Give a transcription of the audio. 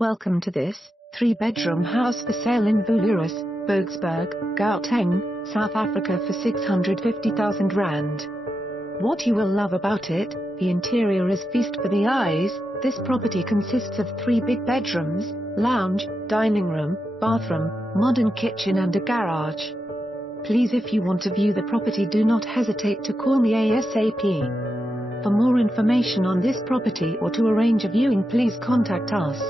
Welcome to this 3-bedroom house for sale in Voolerus, Boksburg, Gauteng, South Africa for R650,000. What you will love about it: the interior is feast for the eyes. This property consists of 3 big bedrooms, lounge, dining room, bathroom, modern kitchen and a garage. Please, if you want to view the property, do not hesitate to call me ASAP. For more information on this property or to arrange a viewing, please contact us.